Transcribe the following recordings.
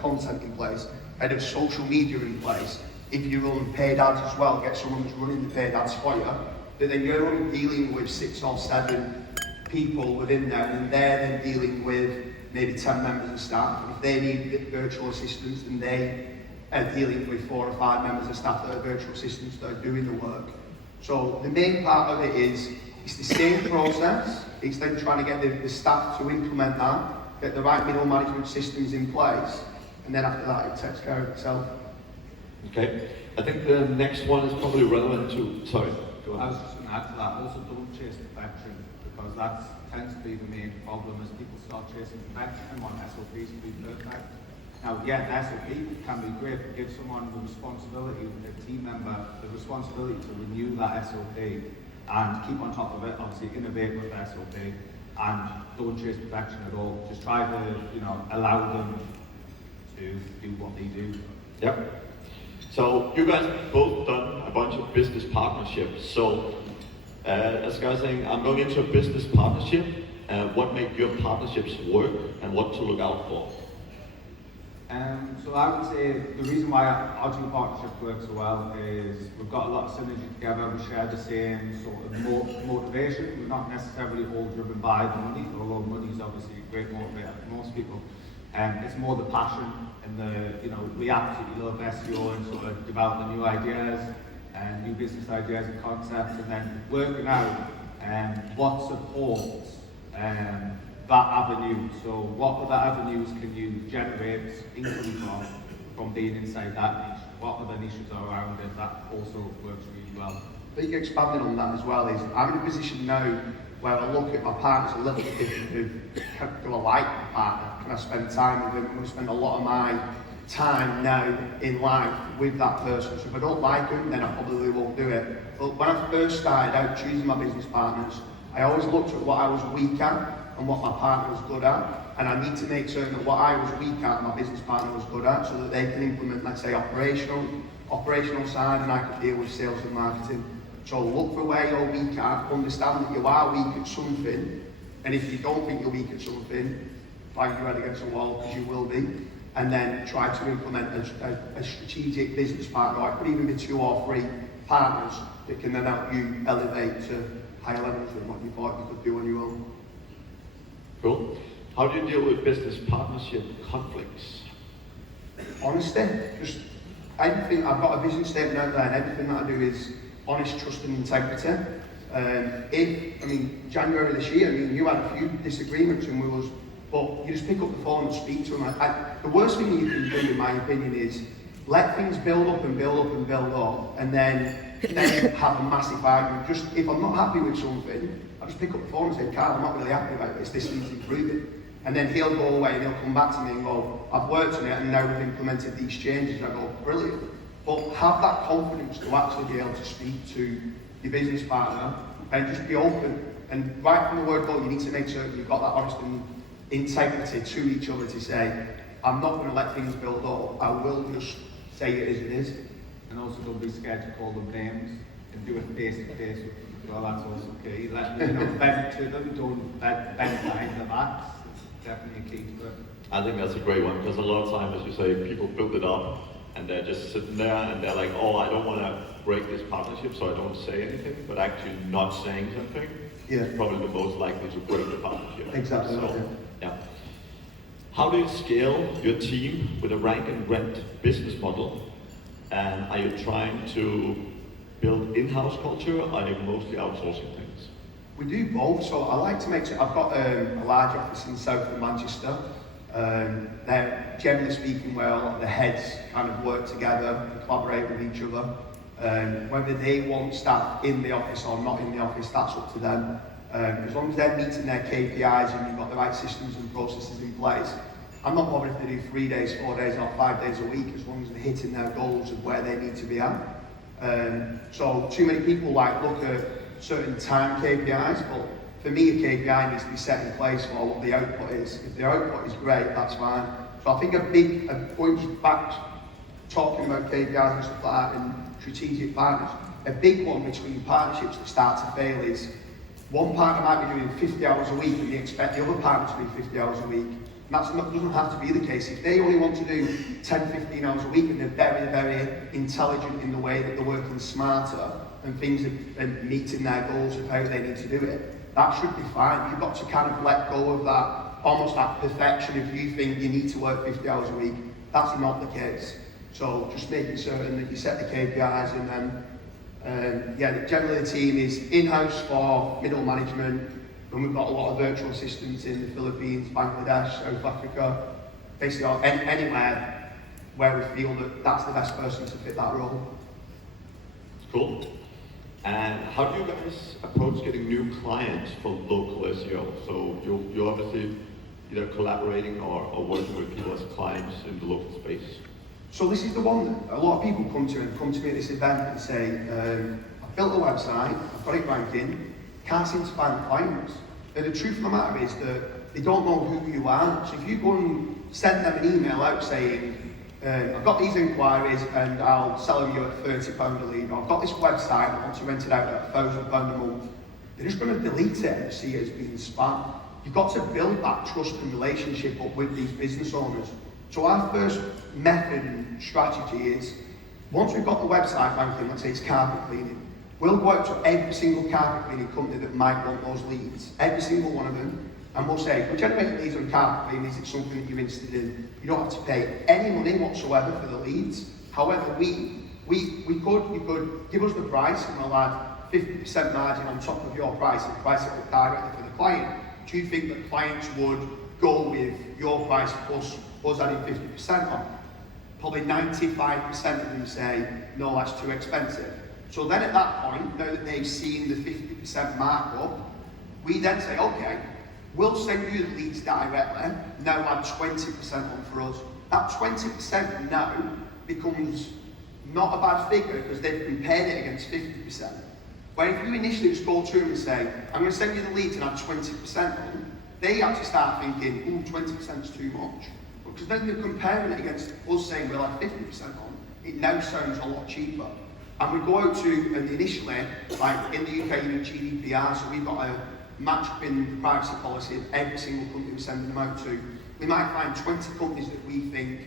content in place, head of social media in place. If you run paid ads as well, get someone who's running the paid ads for you, but then you're only dealing with 6 or 7 people within there, and they're then dealing with maybe 10 members of staff. If they need virtual assistants, and they are dealing with 4 or 5 members of staff that are virtual assistants that are doing the work. So the main part of it is, it's the same process. It's then trying to get the staff to implement that, get the right middle management systems in place, and then after that it takes care of itself. Okay, I think the next one is probably relevant to, sorry, go on. I was just going to add to that, also don't chase perfection, because that tends to be the main problem as people start chasing perfection and want SOPs to be perfect. Now, yeah, the SOP can be great, but give someone the responsibility, a team member, the responsibility to renew that SOP and keep on top of it, obviously innovate with the SOP, and don't chase perfection at all. Just try to, allow them to do what they do. Yep. So you guys have both done a bunch of business partnerships. So as guys saying, I'm going into a business partnership. What make your partnerships work and what to look out for? So I would say the reason why our team partnership works so well is we've got a lot of synergy together. We share the same sort of motivation. We're not necessarily all driven by the money, although money is obviously a great motivator for most people. It's more the passion and we absolutely love SEO and sort of developing new ideas and new business ideas and concepts, and then working out what supports that avenue. So what other avenues can you generate income from being inside that niche? What other niches are around it? That also works really well. I think expanding on that as well is, I'm in a position now where I look at my partners a little bit different. Do I like my partner? Can I spend time with them? I'm going to spend a lot of my time now in life with that person. So if I don't like them, then I probably won't do it. But when I first started out choosing my business partners, I always looked at what I was weak at and what my partner was good at. And I need to make certain that what I was weak at, my business partner was good at, so that they can implement, let's say, operational side, and I can deal with sales and marketing. So look for where you're weak at, understand that you are weak at something, and if you don't think you're weak at something, bang your head against the wall, because you will be, and then try to implement a strategic business partner, or it could even be 2 or 3 partners that can then help you elevate to higher levels than what you thought you could do on your own. Cool. How do you deal with business partnership conflicts? Honesty. Just anything, I've got a vision statement out there, and everything that I do is honest, trust and integrity. January this year, you had a few disagreements but you just pick up the phone and speak to them. The worst thing you can do, in my opinion, is let things build up and build up and build up, and then have a massive argument. Just, if I'm not happy with something, I just pick up the phone and say, Carl, I'm not really happy about this needs improving. And then he'll go away and he'll come back to me and go, I've worked on it and now we've implemented these changes. And I go, brilliant. But have that confidence to actually be able to speak to your business partner and just be open. And right from the word go, you need to make sure that you've got that honesty and integrity to each other to say, I'm not going to let things build up. I will just say it as it is. And also don't be scared to call them names and do it face to face with them. Well, that's also key. Vent to them, don't vent behind the backs. It's definitely a key to it. I think that's a great one, because a lot of times, as you say, people build it up and they're just sitting there and they're like, oh, I don't want to break this partnership, so I don't say anything. But actually not saying something is probably the most likely to break the partnership. Exactly. So, yeah. How do you scale your team with a rank and rent business model? And are you trying to build in-house culture, or are you mostly outsourcing things? We do both. So I like to make sure, I've got a large office in south of Manchester. They're generally speaking where a lot of the heads kind of work together, collaborate with each other. Whether they want staff in the office or not in the office, that's up to them. As long as they're meeting their KPIs and you've got the right systems and processes in place, I'm not bothered if they do 3 days, 4 days or 5 days a week, as long as they're hitting their goals of where they need to be at. So too many people look at certain time KPIs, but for me a KPI needs to be set in place for what the output is. If the output is great, that's fine. So I think going back talking about KPIs and stuff like that and strategic partners, a big one between partnerships that start to fail is one partner might be doing 50 hours a week and they expect the other partner to do 50 hours a week. Doesn't have to be the case. If they only want to do 10, 15 hours a week and they're very, very intelligent in the way that they're working smarter and things and meeting their goals of how they need to do it, that should be fine. You've got to kind of let go of that, almost that perfection if you think you need to work 50 hours a week. That's not the case. So just making certain that you set the KPIs and then, generally the team is in-house for middle management, and we've got a lot of virtual assistants in the Philippines, Bangladesh, South Africa, basically anywhere where we feel that that's the best person to fit that role. Cool. And how do you guys approach getting new clients for local SEO? So you're obviously either collaborating or working with people as clients in the local space. So this is the one that a lot of people come to me at this event and say, I've built a website, I've got it ranking, can't seem to find clients. And the truth of the matter is that they don't know who you are. So if you go and send them an email out saying, I've got these inquiries and I'll sell them you at £30 a lead, or I've got this website and I want to rent it out at £1,000 a month, they're just going to delete it and see it as being spam. You've got to build that trust and relationship up with these business owners. So our first method and strategy is, once we've got the website ranking, let's say it's carpet cleaning, we'll go out to every single carpet cleaning company that might want those leads, every single one of them, and we'll say, we're generating leads on carpet cleaning, is it something that you're interested in? You don't have to pay any money whatsoever for the leads. However, we could give us the price and we'll add 50% margin on top of your price and price it up directly for the client. Do you think that clients would go with your price plus us adding 50% on? Probably 95% of them say, no, that's too expensive. So then at that point, now that they've seen the 50% markup, we then say, okay, we'll send you the leads directly, now add 20% on for us. That 20% now becomes not a bad figure because they've compared it against 50%. Where if you initially just go to them and say, I'm going to send you the leads and add 20% on, they actually start thinking, ooh, 20% is too much. Because then they're comparing it against us saying we'll add 50% on, it now sounds a lot cheaper. And we go out to, and initially, like in the UK, you need GDPR, so we've got a match-bin privacy policy of every single company we're sending them out to. We might find 20 companies that we think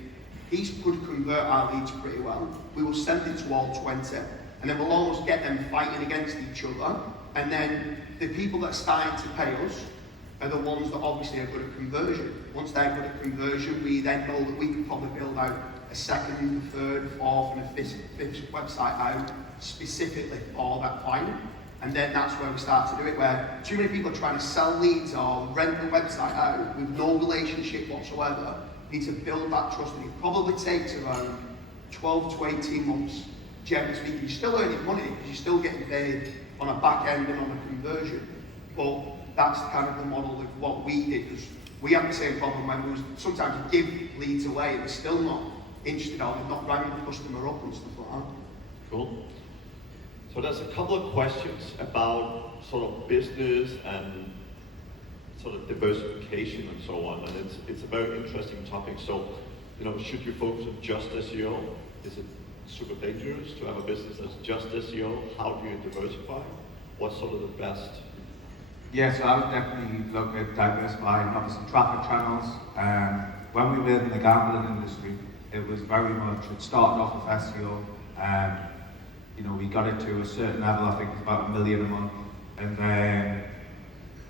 each could convert our leads pretty well. We will send it to all 20, and then we'll almost get them fighting against each other. And then the people that are starting to pay us are the ones that obviously are good at conversion. Once they're good at conversion, we then know that we can probably build out a second, third, fourth, and a fifth website out specifically for that client. And then that's where we start to do it, where too many people are trying to sell leads or rent the website out with no relationship whatsoever. You need to build that trust, and it probably takes around 12 to 18 months, generally speaking. You're still earning money because you're still getting paid on a back end and on a conversion. But that's kind of the model of what we did, because we have the same problem when we sometimes you give leads away and they're still not interested or they've not rang the customer up and stuff like that. Cool. So there's a couple of questions about sort of business and sort of diversification and so on, and it's a very interesting topic. So, should you focus on just SEO? Is it super dangerous to have a business that's just SEO? How do you diversify? What's sort of the best? Yeah, so I would definitely look at diversifying, obviously traffic channels. When we were in the gambling industry, it was very much, it started off with SEO, we got it to a certain level, I think it was about $1 million a month, and then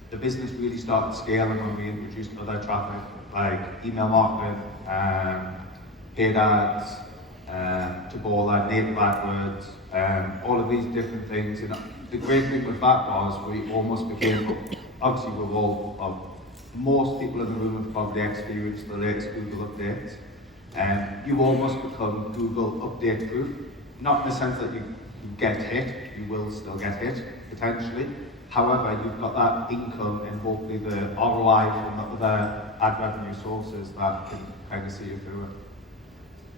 the business really started scaling when we introduced other traffic, like email marketing, paid ads, Taboola, native AdWords, all of these different things. And the great thing with that was we almost became, obviously we've all, most people in the room have probably experienced the latest Google updates. You almost become Google update proof, not in the sense that you get hit, you will still get hit, potentially. However, you've got that income and hopefully the ROI from the other ad revenue sources that can kind of see you through it.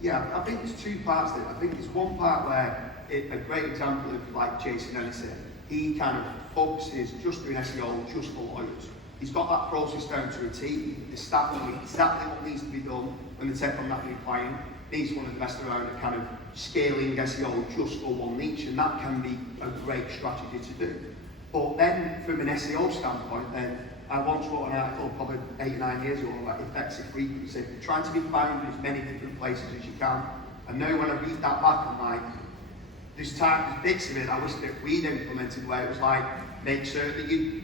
Yeah, I think there's two parts to it. I think there's one part where a great example of like Jason Ellison, he kind of focuses just doing SEO just for lawyers. He's got that process down to a T. They start knowing exactly what needs to be done when they take on that new client. He's one of the best around at kind of scaling SEO just for one niche, and that can be a great strategy to do. But then from an SEO standpoint, then I once wrote an article probably 8 or 9 years ago about effective frequency, trying to be found in as many different places as you can. And now when I read that back, I'm like, there's bits of it I wish that we'd implemented where it was like, make sure that you,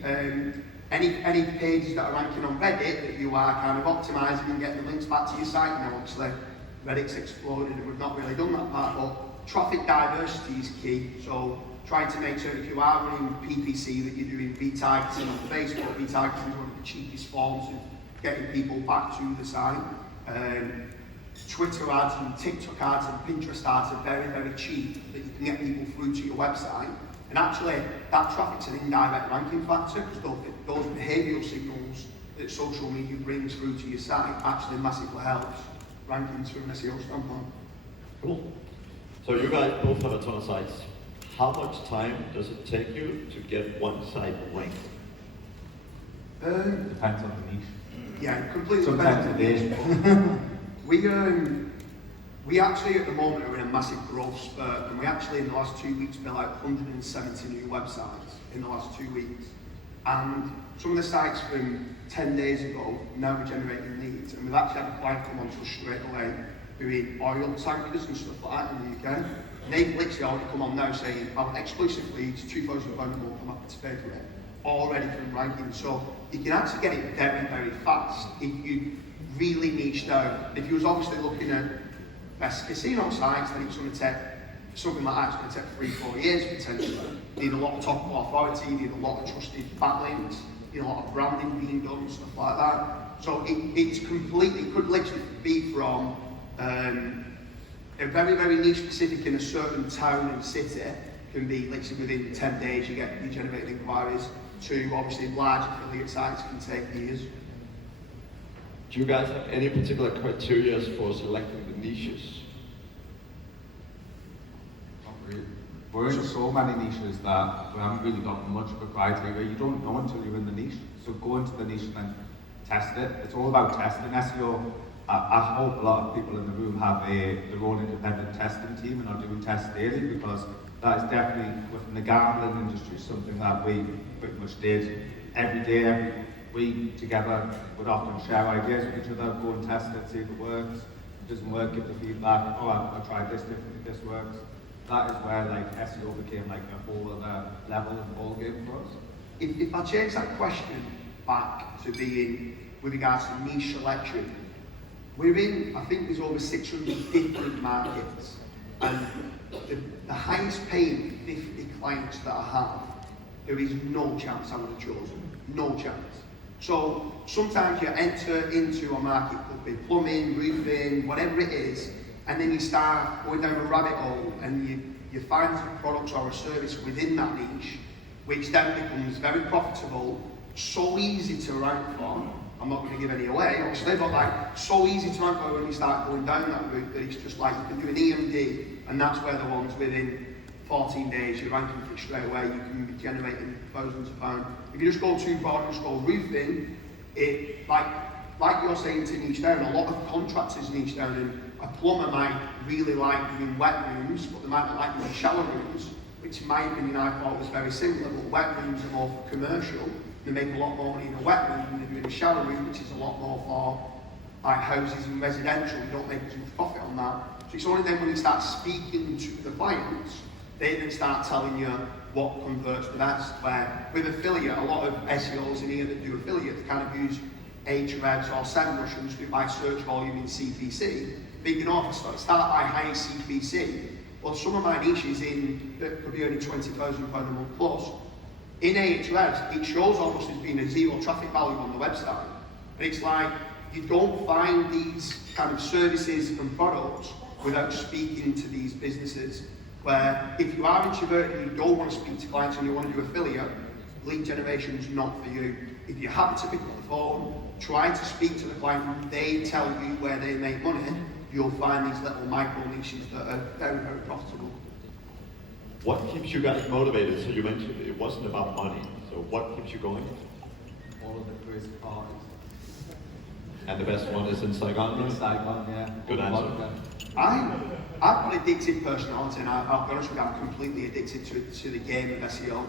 any pages that are ranking on Reddit, that you are kind of optimising and getting the links back to your site. Now obviously Reddit's exploded and we've not really done that part, but traffic diversity is key. So trying to make sure if you are running PPC that you're doing retargeting on Facebook. Retargeting is one of the cheapest forms of getting people back to the site. Twitter ads and TikTok ads and Pinterest ads are very, very cheap that you can get people through to your website. And actually, that traffic's an indirect ranking factor because those behavioural signals that social media brings through to your site actually massively helps rankings from an SEO standpoint. Cool. So you guys both have a ton of sites. How much time does it take you to get one site ranked? Depends on the niche. Yeah, completely Sometimes depends. it is. We actually at the moment are in a massive growth spurt, and we actually in the last 2 weeks built like 170 new websites in the last 2 weeks. And some of the sites from 10 days ago now we're generating leads, and we've actually had a client come on to us straight away doing oil tankers and stuff like that in the UK. And they've literally already come on now saying, "Our exclusive leads, £2,000 a month, I'm happy to pay for it," already from ranking. So you can actually get it very, very fast if you really niche down. If you was obviously looking at best casino sites, then it's going to take something like that's going to take 3-4 years potentially. You need a lot of topical authority, you need a lot of trusted backlinks, you need a lot of branding being done, stuff like that. So it's completely, it could literally be from a very, very niche specific in a certain town and city, can be literally within 10 days you generate inquiries, to obviously large affiliate sites can take years. Do you guys have any particular criteria for selecting the niches? Not really. We're in so many niches that we haven't really got much of a criteria. You don't know until you're in the niche. So go into the niche and then test it. It's all about testing. SEO, I hope a lot of people in the room have their own independent testing team and are doing tests daily, because that is definitely within the gambling industry something that we pretty much did every day, every week together. Would often share ideas with each other, go and test it, see if it works. If it doesn't work, give the feedback. Oh, I tried this differently, this works. That is where like SEO became like a whole other level of ball game for us. If I change that question back to being with regards to niche selection, we're in, I think there's over 600 different markets, and the highest paying 50 clients that I have, there is no chance I would have chosen. No chance. So sometimes you enter into a market, could be plumbing, roofing, whatever it is, and then you start going down a rabbit hole and you find some products or a service within that niche, which then becomes very profitable, so easy to rank for. I'm not going to give any away, obviously, but like so easy to rank for when you start going down that route that it's just like you can do an EMD, and that's where the ones within 14 days you're ranking for it straight away. You can be generating thousands of pounds. If you just go too far and just go roofing, it like you're saying to niche down, a lot of contractors niche down, and a plumber might really like doing wet rooms, but they might not like doing shower rooms, which in my opinion I thought was very similar, but wet rooms are more for commercial. They make a lot more money in a wet room than they do in a shower room, which is a lot more for like houses and residential. You don't make as much profit on that. So it's only then when you start speaking to the clients, they then start telling you what converts the best. Where with affiliate, a lot of SEOs in here that do affiliate, they kind of use Ahrefs or SEMrush and just do by search volume in CPC. But you can also start by high CPC. Well, some of my niches that could be earning £20,000 a month plus, in Ahrefs, it shows almost as being a zero traffic value on the website. But it's like, you don't find these kind of services and products without speaking to these businesses. Where if you are introverted and you don't want to speak to clients and you want to do affiliate, lead generation is not for you. If you happen to pick up the phone, try to speak to the client and they tell you where they make money, you'll find these little micro niches that are very, very profitable. What keeps you guys motivated? So you mentioned it wasn't about money. So what keeps you going? All of the crazy parties. And the best one is in Saigon, In right? Saigon, yeah. Good answer. I've got an addictive personality, and I'll be honest with you, I'm completely addicted to the game of SEO.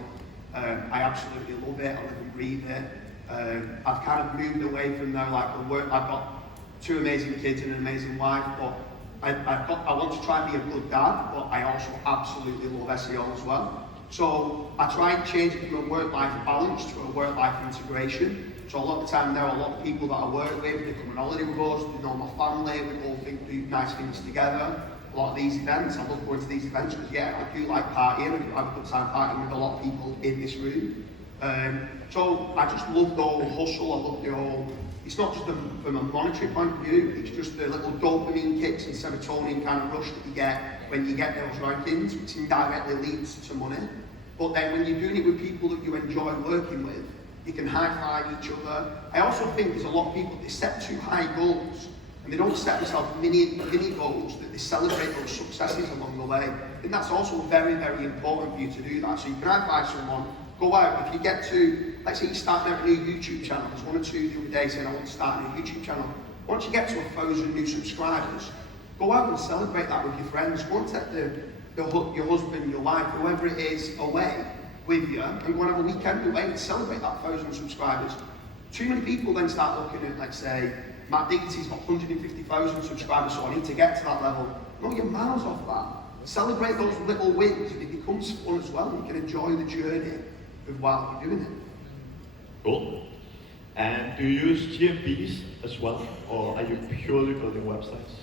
I absolutely love it, I live and breathe it. I've kind of moved away from now, like the work. I've got 2 amazing kids and an amazing wife, but I want to try and be a good dad, but I also absolutely love SEO as well. So I try and change it from a work-life balance to a work-life integration. So a lot of the time now, a lot of people that I work with, they come on holiday with us, they know my family, we all do nice things together. A lot of these events, I love going to these events because yeah, I do like partying, I do have a good time partying with a lot of people in this room. So I just love the whole hustle, I love the whole, it's not just from a monetary point of view, it's just the little dopamine kicks and serotonin kind of rush that you get when you get those rankings, which indirectly leads to money. But then when you're doing it with people that you enjoy working with, you can high-five each other. I also think there's a lot of people, they set too high goals, and they don't set themselves mini goals, that they celebrate those successes along the way. And that's also very, very important for you to do that. So you can high-five someone, go out, if you get to, let's say you start a new YouTube channel, there's 1 or 2 the other day saying I want to start a new YouTube channel. Once you get to 1,000 new subscribers, go out and celebrate that with your friends. Go and take your husband, your wife, whoever it is, away with you, and go and have a weekend away and celebrate that 1,000 subscribers. Too many people then start looking at, let's say, Matt Diggity's got 150,000 subscribers, so I need to get to that level. No, you're miles off that. Celebrate those little wins, and it becomes fun as well. You can enjoy the journey while you're doing it. Cool. And do you use GMBs as well, or are you purely building websites?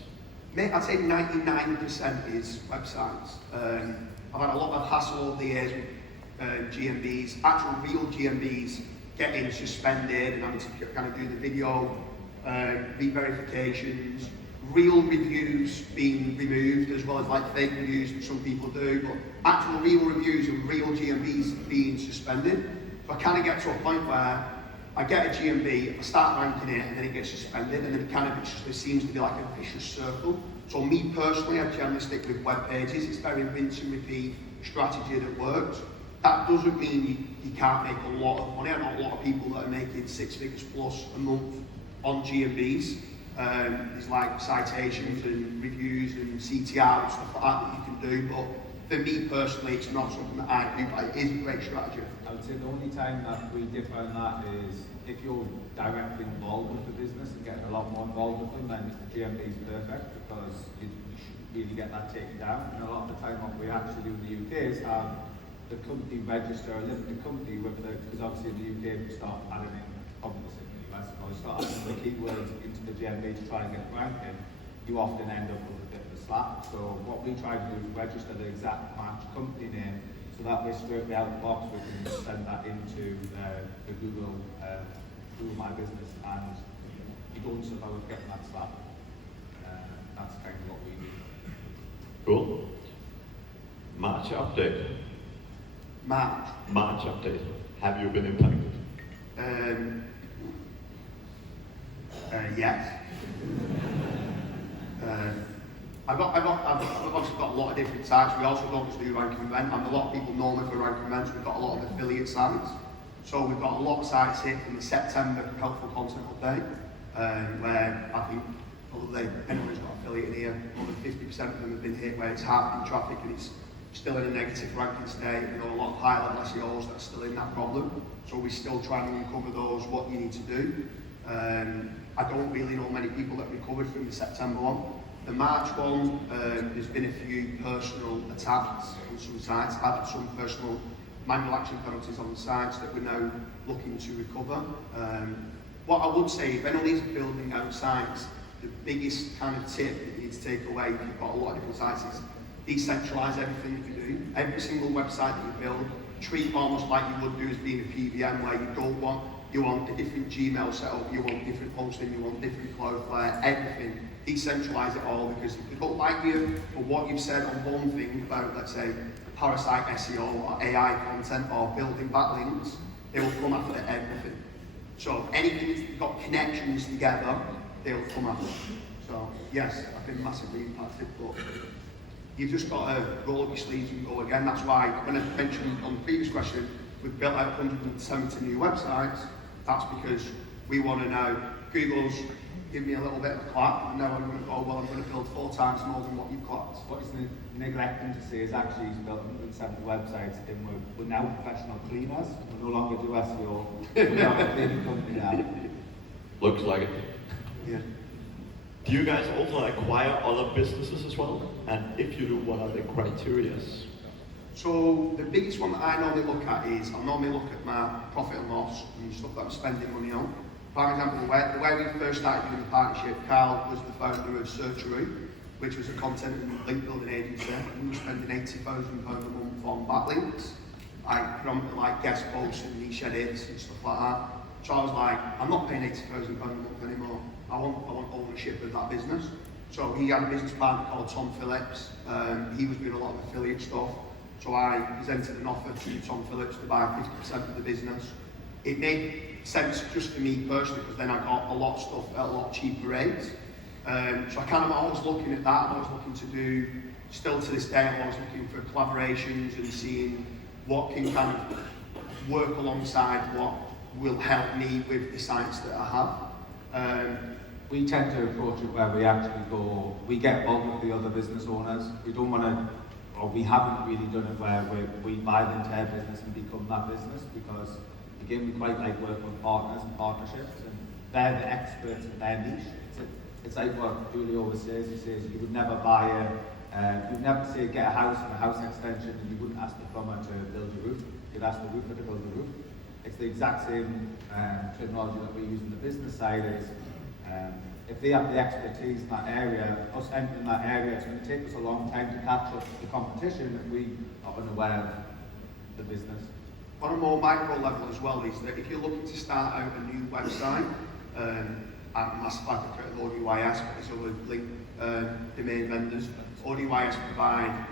Mate, I'd say 99% is websites. I've had a lot of hassle over the years with GMBs, actual real GMBs getting suspended and having to kind of do the video re-verifications, real reviews being removed as well as like fake reviews that some people do, but actual real reviews and real GMBs being suspended. So I kind of get to a point where I get a GMB, I start ranking it, and then it gets suspended, and then it kind of it seems to be like a vicious circle. So me personally, I generally stick with web pages. It's very rinse and repeat strategy that works. That doesn't mean you can't make a lot of money. I know a lot of people that are making 6 figures plus a month on GMBs. There's like citations and reviews and CTR and stuff like that that you can do, but for me personally, it's not something that I do, but it is a great strategy. I would say the only time that we differ on that is if you're directly involved with the business and getting a lot more involved with them, then the GMB is perfect because you should really get that taken down. And a lot of the time what we actually do in the UK is have the company register a limited company with the, because obviously in the UK we start adding in, obviously in the US, we start adding the keywords into the GMB to try and get ranking, you often end up with a bit of a slap. So what we try to do is register the exact match company name, so that way straight out of the box we can send that into the Google My Business, and you don't suffer with getting that slap. That's kind of what we do. Cool. March update. March update. Have you been impacted? Yes. I've obviously got a lot of different sites. We also don't just do Ranking Event, and a lot of people know me for Ranking Events. We've got a lot of affiliate sites. So we've got a lot of sites here from the September Helpful Content Update, where I think probably anyone who's got affiliate here, more than 50% of them have been hit where it's half in traffic and it's still in a negative ranking state. We know a lot of high-level SEOs that are still in that problem. So we're still trying to uncover those, what you need to do. I don't really know many people that recovered from the September one. The March one, there's been a few personal attacks on some sites. I've had some personal manual action penalties on the sites that we're now looking to recover. What I would say, if anyone is building out sites, the biggest kind of tip that you need to take away if you've got a lot of different sites is decentralise everything that you do. Every single website that you build, treat almost like you would do as being a PVM, where you want a different Gmail setup, you want different hosting, you want different Cloudflare, everything. Decentralise it all, because if they don't like you for what you've said on one thing about, let's say, parasite SEO or AI content or building backlinks, they will come after everything. So anything that's got connections together, they'll come after. So yes, I've been massively impacted, but you've just got to roll up your sleeves and go again. That's why when I mentioned on the previous question, we've built out 170 new websites. That's because we want to know Google's give me a little bit of a clap, and now I'm going to go, well, I'm going to build 4 times more than what you've clapped. What he's neglecting to say is actually he's built 170 websites and we're now professional cleaners. We no longer do SEO. We're now a cleaning company now. Looks like it. Yeah. Do you guys also acquire other businesses as well? And if you do, what are the criteria? So the biggest one that I normally look at is, I'll normally look at my profit and loss and stuff that I'm spending money on. For example, the way we first started doing the partnership, Carl was the founder of Searcheroo, which was a content and link building agency, and we were spending £80,000 a month on backlinks, like predominantly like guest posts and niche edits and stuff like that. So I was like, I'm not paying £80,000 a month anymore. I want ownership of that business. So he had a business partner called Tom Phillips. He was doing a lot of affiliate stuff. So I presented an offer to Tom Phillips to buy 50% of the business. It made sense just for me personally, because then I got a lot of stuff at a lot cheaper rates. So I kind of always looking at that. I'm always looking to do, still to this day, I'm always looking for collaborations and seeing what can kind of work alongside what will help me with the sites that I have. We tend to approach it where we actually go, we get involved with the other business owners. We don't want to, or we haven't really done it where we buy the entire business and become that business, because again, we quite like working with partners and partnerships, and they're the experts in their niche. It's like what Julie always says. He says you would never buy you'd never say get a house and a house extension and you wouldn't ask the plumber to build your roof. You'd ask the roofer to build the roof. It's the exact same terminology that we use in the business side is, if they have the expertise in that area, us entering that area, it's going to take us a long time to catch up to the competition if we are unaware of the business. On a more micro level as well is that if you're looking to start out a new website, I'm a massive advocate of ODYS, but there's other link domain vendors. ODYS provide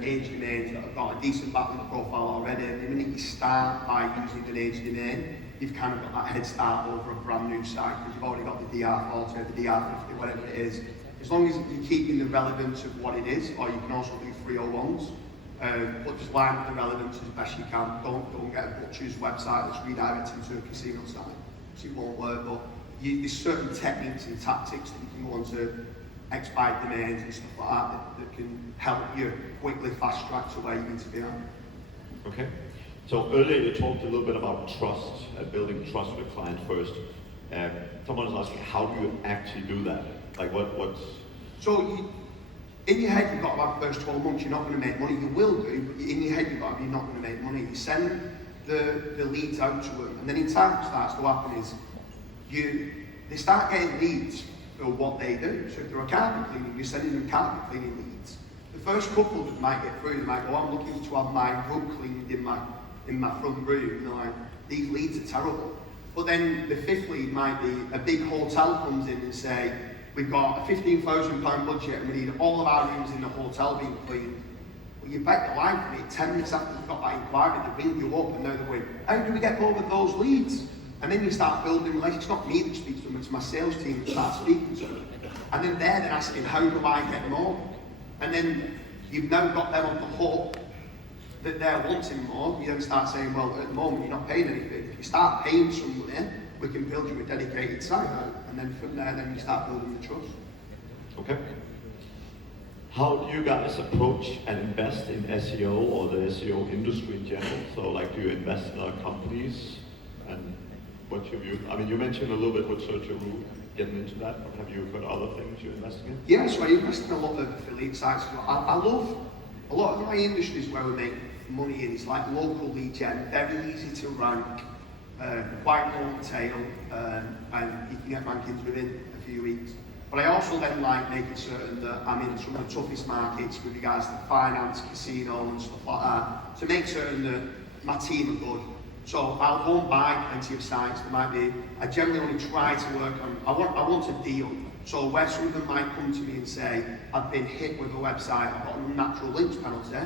age domains that have got a decent backlink profile already, and the minute you start by using an age domain, you've kind of got that head start over a brand new site, because you've already got the DR40, the DR50, whatever it is. As long as you're keeping the relevance of what it is, or you can also do 301s, but just line up the relevance as best you can. Don't get a butcher's website that's redirecting to a casino site, so it won't work. But there's certain techniques and tactics that you can go on to expired domains and stuff like that can help you quickly fast track to where you need to be at. Okay. So earlier you talked a little bit about trust, building trust with clients first. Someone is asking, how do you actually do that? Like what's... So in your head you've got about the first 12 months you're not going to make money. You will do, but in your head you've got to be not going to make money. You send the leads out to them, and then in time what starts to happen is they start getting leads for what they do. So if they're a carpet cleaning, you're sending them carpet cleaning leads. The first couple that might get through, they might go, I'm looking to have my rug cleaned in my front room, and they're like, these leads are terrible. But then the fifth lead might be a big hotel comes in and say, we've got a £15,000 budget and we need all of our rooms in the hotel being cleaned. Well, you bet your life for me, 10 minutes after you've got that inquiry, they ring you up and now they're going, how do we get hold of those leads? And then you start building relationships. It's not me that speaks to them, it's my sales team that starts speaking to them. And then they're then asking, how do I get more? And then you've now got them on the hook that they're wanting more. You then start saying, well, at the moment you're not paying anything. If you start paying somebody, we can build you a dedicated site. And then from there, then you start building the trust. Okay. How do you guys approach and invest in SEO or the SEO industry in general? So like, do you invest in other companies? And what's your view? I mean, you mentioned a little bit with Searcheroo, getting into that, but have you got other things you're investing in? Yeah, so I invest in a lot of affiliate sites. I love a lot of my industries where we make money in. It's like local lead gen, very easy to rank, quite long tail, and you can get rankings within a few weeks. But I also then like making certain that I'm in some of the toughest markets with regards to finance, casino and stuff like that, to make certain that my team are good. So I'll go and buy plenty of sites. There might be, I generally only try to work on, I want a deal. So where some of them might come to me and say, I've been hit with a website, I've got an unnatural links penalty,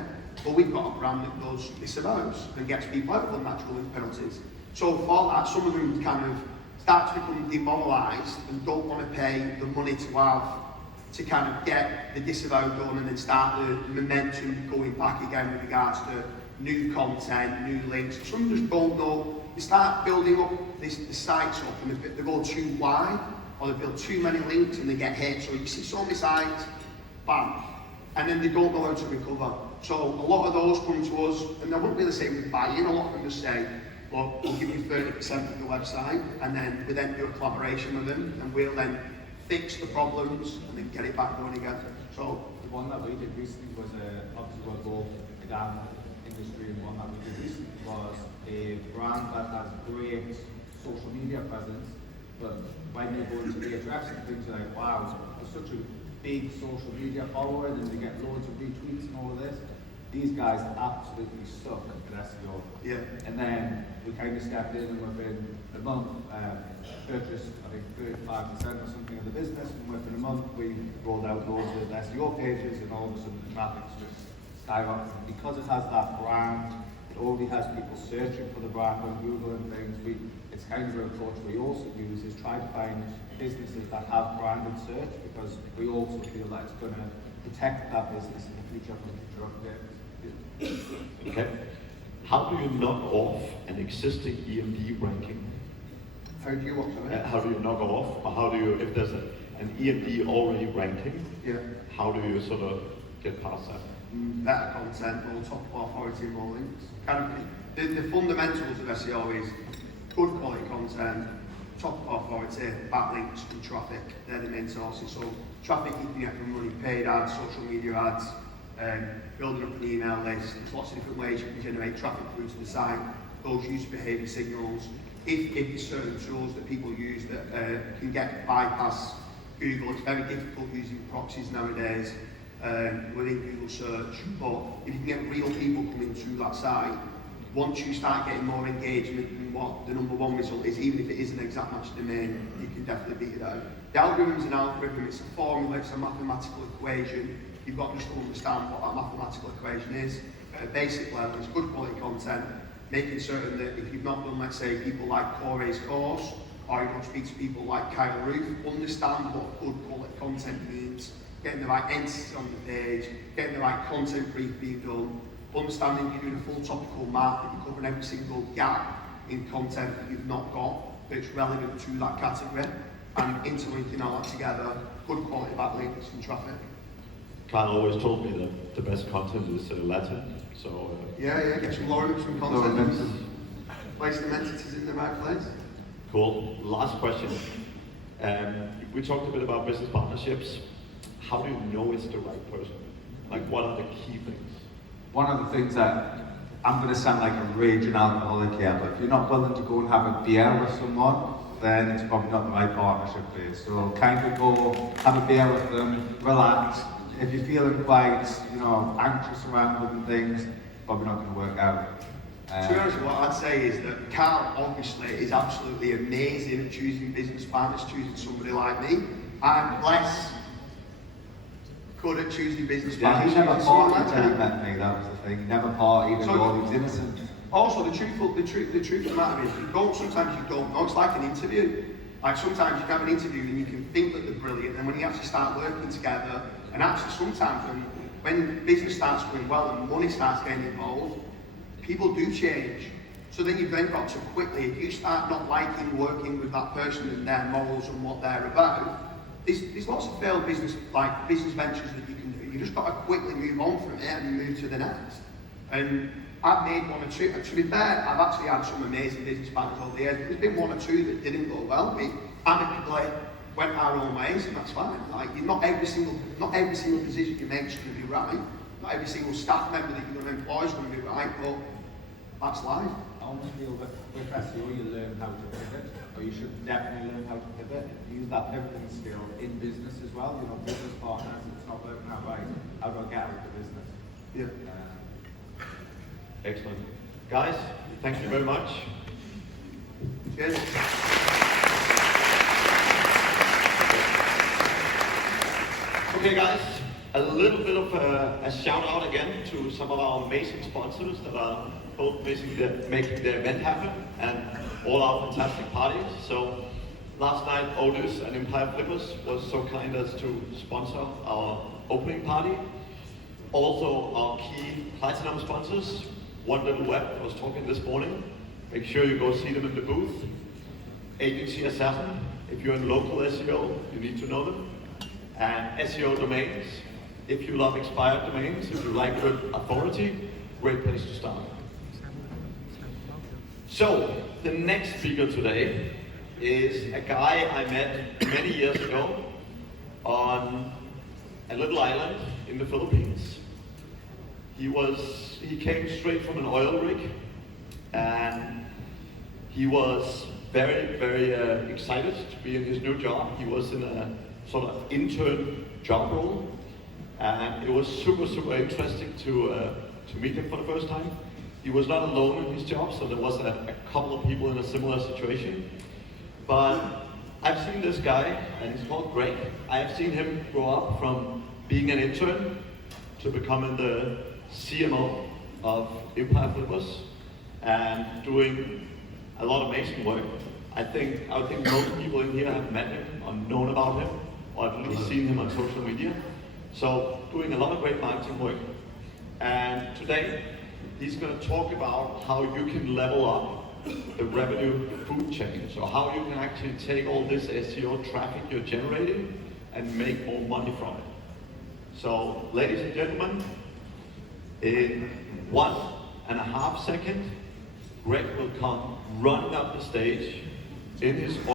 but we've got a brand that does disavows and gets people out of unnatural link penalties. So for that, some of them kind of start to become demoralised and don't want to pay the money to kind of get the disavow done and then start the momentum going back again with regards to new content, new links. Some just don't know. They start building up the sites up and if they go too wide, or they build too many links and they get hit. So you see so many sites, bam, and then they don't know how to recover. So a lot of those come to us, and they won't really say we buy in, a lot of them just say, well, we'll give you 30% of the website, and then we then do a collaboration with them, and we'll then fix the problems and then get it back going again. So the one that we did recently was obviously we're both the gambling industry, and one that we did recently was a brand that has great social media presence, but when you go into the address and things like, wow, there's such a big social media following and they get loads of retweets and all of this. These guys absolutely suck at SEO. yeah, And then we kind of stepped in and within a month purchased, I think, 35% or something of the business, and within a month we rolled out loads of SEO pages, and all of a sudden the traffic's just skyrocketed. Because it has that brand, it already has people searching for the brand on Google and things. It's kind of an approach we also use, is try to find businesses that have branded search, because we also feel that it's going to protect that business in the future from future updates. Okay. How do you knock off an existing EMD ranking? how do you watch it? How do you knock off, or how do you, if there's an EMD already ranking, Yeah. how do you sort of get past that? Better content, more top authority, more links. Kind of, the fundamentals of SEO is good quality content, top authority, backlinks and traffic. They're the main sources. So traffic you can get from running paid ads, social media ads, building up an email list. There's lots of different ways you can generate traffic through to the site. Those user behaviour signals. If there's certain tools that people use that can get bypass Google, it's very difficult using proxies nowadays within Google search. But if you can get real people coming through that site, once you start getting more engagement than what the number one result is, even if it is an exact match domain, you can definitely beat it out. The algorithm's an algorithm, it's a formula, it's a mathematical equation. You've got just to understand what that mathematical equation is. At a basic level, it's good quality content, making certain that if you've not done, let's say, people like Corey's course, or you don't speak to people like Kyle Roof, understand what good quality content means, getting the right entities on the page, getting the right content brief being done, understanding you're doing a full topical map, that you're covering every single gap in content that you've not got, that's relevant to that category, and interlinking all that together, good quality backlinks and traffic. Kyle always told me that the best content is Latin, so... Yeah, get some lorem ipsum content, place the entities in the right place. Cool. Last question. We talked a bit about business partnerships. How do you know it's the right person? Like, what are the key things? One of the things that, I'm going to sound like a raging alcoholic here, but if you're not willing to go and have a beer with someone, then it's probably not the right partnership for you. So kind of go, have a beer with them, relax. If you're feeling quite, anxious around them and things, probably not going to work out. To be honest, what I'd say is that Carl obviously is absolutely amazing at choosing business partners, choosing somebody like me. I'm less good at choosing business Yeah, partners. he never choosing someone partied like when he me. met me, that was the thing. He never partied and all, he was innocent. Also, the truth of the matter is, sometimes you don't know. It's like an interview. Like sometimes you can have an interview and you can think that they're brilliant, and when you actually start working together, and actually sometimes when business starts going well and money starts getting involved, people do change. So then you've then got to quickly, if you start not liking working with that person and their morals and what they're about, there's lots of failed business ventures that you can do. You just got to quickly move on from it and move to the next. And I've made one or two, to be fair, I've actually had some amazing business partners over the years, but there's been one or two that didn't go well. We amicably went our own ways, and that's fine. Like, not every single decision you make is going to be right. Not every single staff member that you're going to employ is going to be right, but that's life. I almost feel that with SEO you learn how to pivot, or you should definitely learn how to pivot. Use that pivoting skill in business as well. Business partners, it's not working out right. How do I get out of the business? Yeah. Excellent. Guys, thank you very much. Cheers. Okay guys, a little bit of a shout out again to some of our amazing sponsors that are both making the event happen, and all our fantastic parties. So last night Otis and Empire Flippers was so kind as to sponsor our opening party. Also our key platinum sponsors, One Little Web, I was talking this morning. Make sure you go see them in the booth. Agency Assassin, If you're in local SEO, you need to know them. And SEO domains, if you love expired domains, if you like good authority, great place to start. So, the next speaker today is a guy I met many years ago on a little island in the Philippines. He came straight from an oil rig, and he was very, very excited to be in his new job. He was in a sort of intern job role, and it was super, super interesting to meet him for the first time. He was not alone in his job, so there was a couple of people in a similar situation. But I've seen this guy, and he's called Greg. I have seen him grow up from being an intern to becoming the CMO of Empire Flippers and doing a lot of amazing work. I would think most people in here have met him or known about him or at least seen him on social media. So doing a lot of great marketing work. And today he's going to talk about how you can level up the revenue food chain. So how you can actually take all this SEO traffic you're generating and make more money from it. So ladies and gentlemen, in 1.5 seconds, Greg will come running up the stage in his